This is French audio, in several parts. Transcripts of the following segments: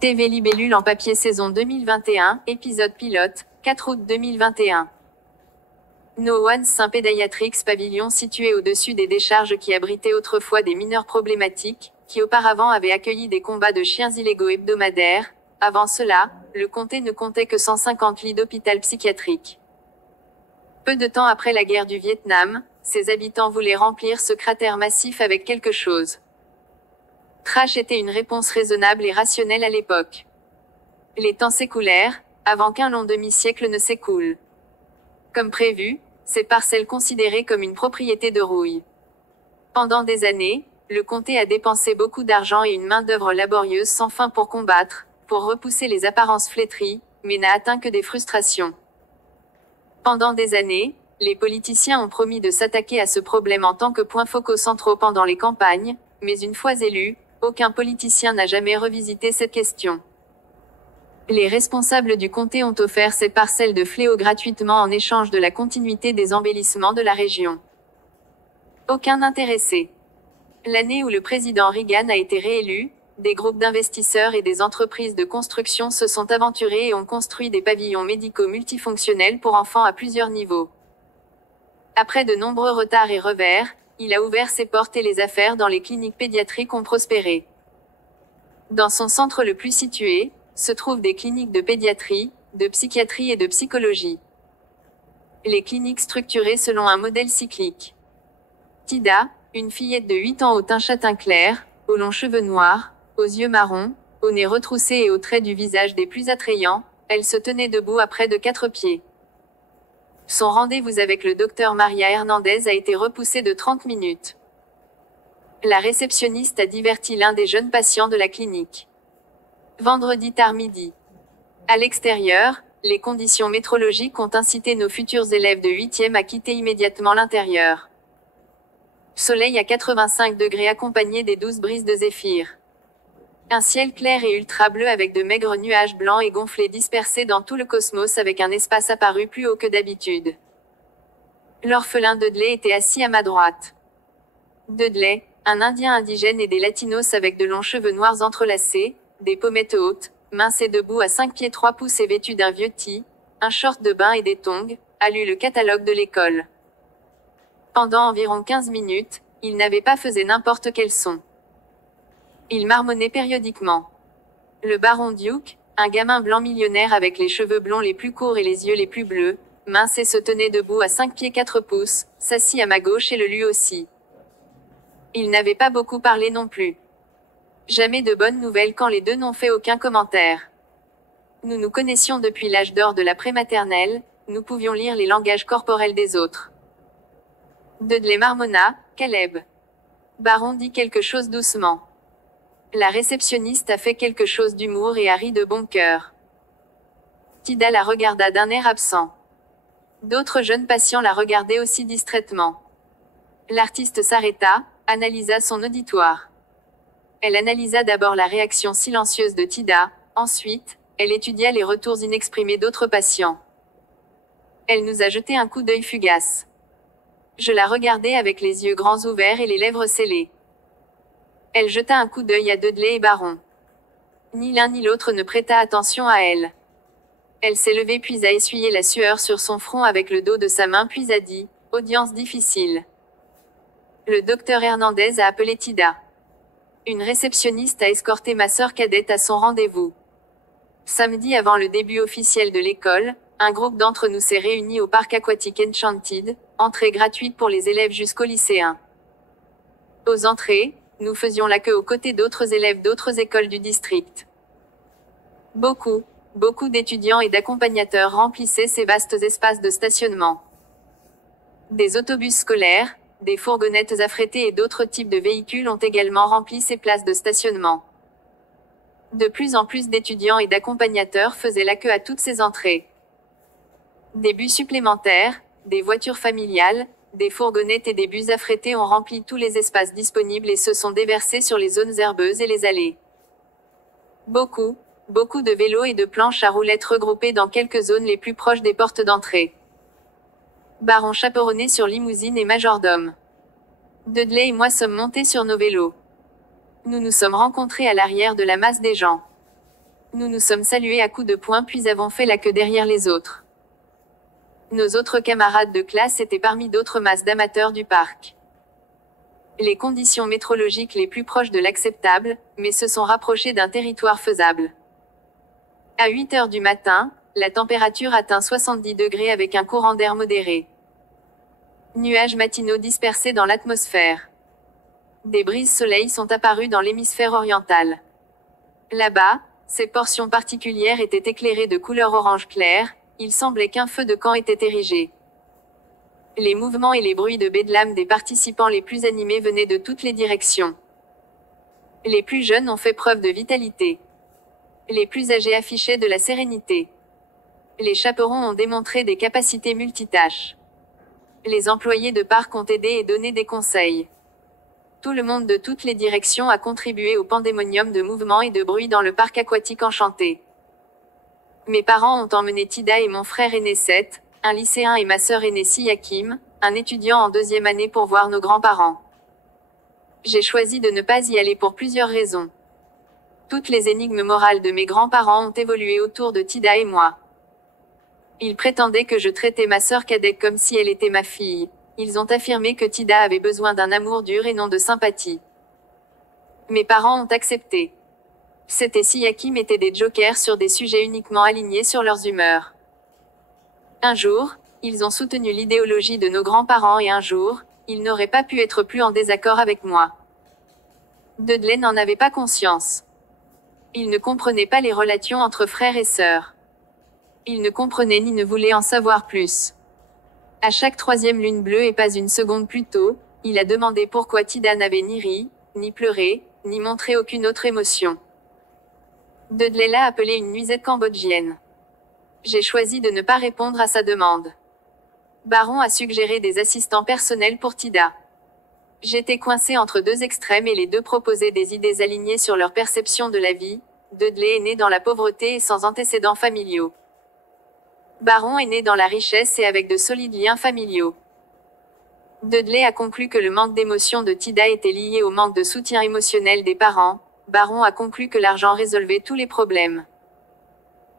TV Libellule en papier saison 2021, épisode pilote, 4 août 2021. No One Saint-Pédiatrix pavillon situé au-dessus des décharges qui abritaient autrefois des mineurs problématiques, qui auparavant avaient accueilli des combats de chiens illégaux hebdomadaires. Avant cela, le comté ne comptait que 150 lits d'hôpital psychiatrique. Peu de temps après la guerre du Vietnam, ses habitants voulaient remplir ce cratère massif avec quelque chose. Trash était une réponse raisonnable et rationnelle à l'époque. Les temps s'écoulèrent, avant qu'un long demi-siècle ne s'écoule. Comme prévu, ces parcelles considérées comme une propriété de rouille. Pendant des années, le comté a dépensé beaucoup d'argent et une main-d'œuvre laborieuse sans fin pour combattre, pour repousser les apparences flétries, mais n'a atteint que des frustrations. Pendant des années, les politiciens ont promis de s'attaquer à ce problème en tant que points focaux centraux pendant les campagnes, mais une fois élus, aucun politicien n'a jamais revisité cette question. Les responsables du comté ont offert ces parcelles de fléaux gratuitement en échange de la continuité des embellissements de la région. Aucun intéressé. L'année où le président Reagan a été réélu, des groupes d'investisseurs et des entreprises de construction se sont aventurés et ont construit des pavillons médicaux multifonctionnels pour enfants à plusieurs niveaux. Après de nombreux retards et revers, il a ouvert ses portes et les affaires dans les cliniques pédiatriques ont prospéré. Dans son centre le plus situé, se trouvent des cliniques de pédiatrie, de psychiatrie et de psychologie. Les cliniques structurées selon un modèle cyclique. Tida, une fillette de 8 ans au teint châtain clair, aux longs cheveux noirs, aux yeux marrons, au nez retroussé et aux traits du visage des plus attrayants, elle se tenait debout à près de 4 pieds. Son rendez-vous avec le docteur Maria Hernandez a été repoussé de 30 minutes. La réceptionniste a diverti l'un des jeunes patients de la clinique. Vendredi tard midi. À l'extérieur, les conditions météorologiques ont incité nos futurs élèves de 8e à quitter immédiatement l'intérieur. Soleil à 85 degrés accompagné des douces brises de zéphyr. Un ciel clair et ultra bleu avec de maigres nuages blancs et gonflés dispersés dans tout le cosmos avec un espace apparu plus haut que d'habitude. L'orphelin Dudley était assis à ma droite. Dudley, un Indien indigène et des latinos avec de longs cheveux noirs entrelacés, des pommettes hautes, mince et debout à 5 pieds 3 pouces et vêtu d'un vieux tee, un short de bain et des tongs, a lu le catalogue de l'école. Pendant environ 15 minutes, il n'avait pas fait n'importe quel son. Il marmonnait périodiquement. Le baron Duke, un gamin blanc millionnaire avec les cheveux blonds les plus courts et les yeux les plus bleus, mince et se tenait debout à 5 pieds 4 pouces, s'assit à ma gauche et le lut aussi. Il n'avait pas beaucoup parlé non plus. Jamais de bonnes nouvelles quand les deux n'ont fait aucun commentaire. Nous nous connaissions depuis l'âge d'or de la prématernelle, nous pouvions lire les langages corporels des autres. Dudley marmonna, Caleb. Baron dit quelque chose doucement. La réceptionniste a fait quelque chose d'humour et a ri de bon cœur. Tida la regarda d'un air absent. D'autres jeunes patients la regardaient aussi distraitement. L'artiste s'arrêta, analysa son auditoire. Elle analysa d'abord la réaction silencieuse de Tida, ensuite, elle étudia les retours inexprimés d'autres patients. Elle nous a jeté un coup d'œil fugace. Je la regardais avec les yeux grands ouverts et les lèvres scellées. Elle jeta un coup d'œil à Dudley et Baron. Ni l'un ni l'autre ne prêta attention à elle. Elle s'est levée puis a essuyé la sueur sur son front avec le dos de sa main puis a dit, « Audience difficile ». Le docteur Hernandez a appelé Tida. Une réceptionniste a escorté ma sœur cadette à son rendez-vous. Samedi avant le début officiel de l'école, un groupe d'entre nous s'est réuni au parc aquatique Enchanted, entrée gratuite pour les élèves jusqu'au lycéen. Aux entrées, nous faisions la queue aux côtés d'autres élèves d'autres écoles du district. Beaucoup d'étudiants et d'accompagnateurs remplissaient ces vastes espaces de stationnement. Des autobus scolaires, des fourgonnettes affrétées et d'autres types de véhicules ont également rempli ces places de stationnement. De plus en plus d'étudiants et d'accompagnateurs faisaient la queue à toutes ces entrées. Des bus supplémentaires, des voitures familiales, des fourgonnettes et des bus affrétés ont rempli tous les espaces disponibles et se sont déversés sur les zones herbeuses et les allées. Beaucoup de vélos et de planches à roulettes regroupées dans quelques zones les plus proches des portes d'entrée. Baron chaperonné sur limousine et majordome. Dudley et moi sommes montés sur nos vélos. Nous nous sommes rencontrés à l'arrière de la masse des gens. Nous nous sommes salués à coups de poing puis avons fait la queue derrière les autres. Nos autres camarades de classe étaient parmi d'autres masses d'amateurs du parc. Les conditions météorologiques les plus proches de l'acceptable, mais se sont rapprochées d'un territoire faisable. À 8 heures du matin, la température atteint 70 degrés avec un courant d'air modéré. Nuages matinaux dispersés dans l'atmosphère. Des brises soleil sont apparues dans l'hémisphère oriental. Là-bas, ces portions particulières étaient éclairées de couleur orange clair, il semblait qu'un feu de camp était érigé. Les mouvements et les bruits de bédlam des participants les plus animés venaient de toutes les directions. Les plus jeunes ont fait preuve de vitalité. Les plus âgés affichaient de la sérénité. Les chaperons ont démontré des capacités multitâches. Les employés de parc ont aidé et donné des conseils. Tout le monde de toutes les directions a contribué au pandémonium de mouvements et de bruit dans le parc aquatique enchanté. Mes parents ont emmené Tida et mon frère aîné Seth, un lycéen et ma sœur aînée Siakim, un étudiant en 2e année pour voir nos grands-parents. J'ai choisi de ne pas y aller pour plusieurs raisons. Toutes les énigmes morales de mes grands-parents ont évolué autour de Tida et moi. Ils prétendaient que je traitais ma sœur cadette comme si elle était ma fille. Ils ont affirmé que Tida avait besoin d'un amour dur et non de sympathie. Mes parents ont accepté. Seth et Siakim étaient des jokers sur des sujets uniquement alignés sur leurs humeurs. Un jour, ils ont soutenu l'idéologie de nos grands-parents et un jour, ils n'auraient pas pu être plus en désaccord avec moi. Dudley n'en avait pas conscience. Il ne comprenait pas les relations entre frères et sœurs. Il ne comprenait ni ne voulait en savoir plus. À chaque 3e lune bleue et pas une seconde plus tôt, il a demandé pourquoi Tida n'avait ni ri, ni pleuré, ni montré aucune autre émotion. Dudley l'a appelé une nuisette cambodgienne. J'ai choisi de ne pas répondre à sa demande. Baron a suggéré des assistants personnels pour Tida. J'étais coincé entre deux extrêmes et les deux proposaient des idées alignées sur leur perception de la vie. Dudley est né dans la pauvreté et sans antécédents familiaux. Baron est né dans la richesse et avec de solides liens familiaux. Dudley a conclu que le manque d'émotion de Tida était lié au manque de soutien émotionnel des parents. Baron a conclu que l'argent résolvait tous les problèmes.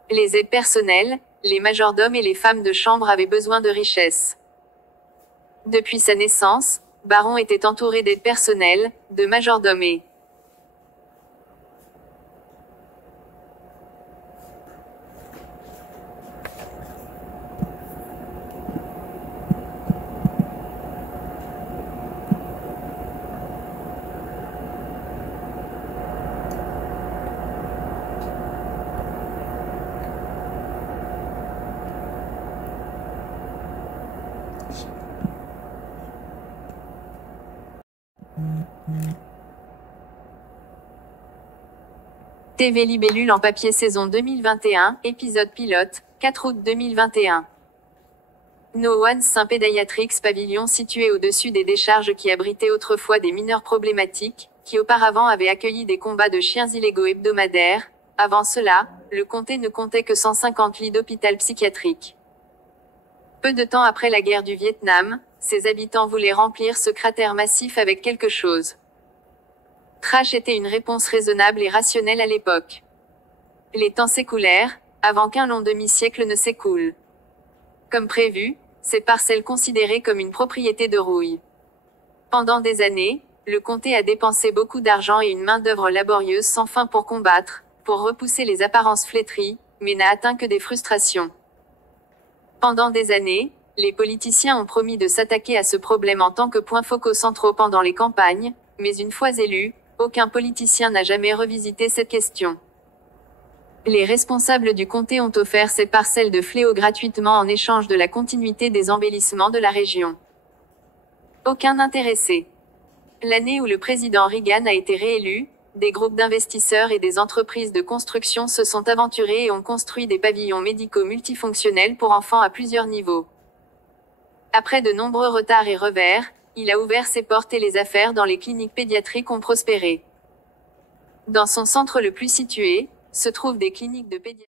Les aides personnelles, les majordomes et les femmes de chambre avaient besoin de richesse. Depuis sa naissance, Baron était entouré d'aides personnelles, de majordomes et TV Libellule en papier saison 2021, épisode pilote, 4 août 2021. No One Saint Pédiatrix pavillon situé au-dessus des décharges qui abritaient autrefois des mineurs problématiques, qui auparavant avaient accueilli des combats de chiens illégaux hebdomadaires. Avant cela, le comté ne comptait que 150 lits d'hôpital psychiatrique. Peu de temps après la guerre du Vietnam, ses habitants voulaient remplir ce cratère massif avec quelque chose. Trash était une réponse raisonnable et rationnelle à l'époque. Les temps s'écoulèrent, avant qu'un long demi-siècle ne s'écoule. Comme prévu, ces parcelles considérées comme une propriété de rouille. Pendant des années, le comté a dépensé beaucoup d'argent et une main-d'œuvre laborieuse sans fin pour combattre, pour repousser les apparences flétries, mais n'a atteint que des frustrations. Pendant des années, les politiciens ont promis de s'attaquer à ce problème en tant que points focaux centraux pendant les campagnes, mais une fois élus, aucun politicien n'a jamais revisité cette question. Les responsables du comté ont offert ces parcelles de fléaux gratuitement en échange de la continuité des embellissements de la région. Aucun intéressé. L'année où le président Reagan a été réélu, des groupes d'investisseurs et des entreprises de construction se sont aventurés et ont construit des pavillons médicaux multifonctionnels pour enfants à plusieurs niveaux. Après de nombreux retards et revers, il a ouvert ses portes et les affaires dans les cliniques pédiatriques ont prospéré. Dans son centre le plus situé, se trouvent des cliniques de pédiatrie.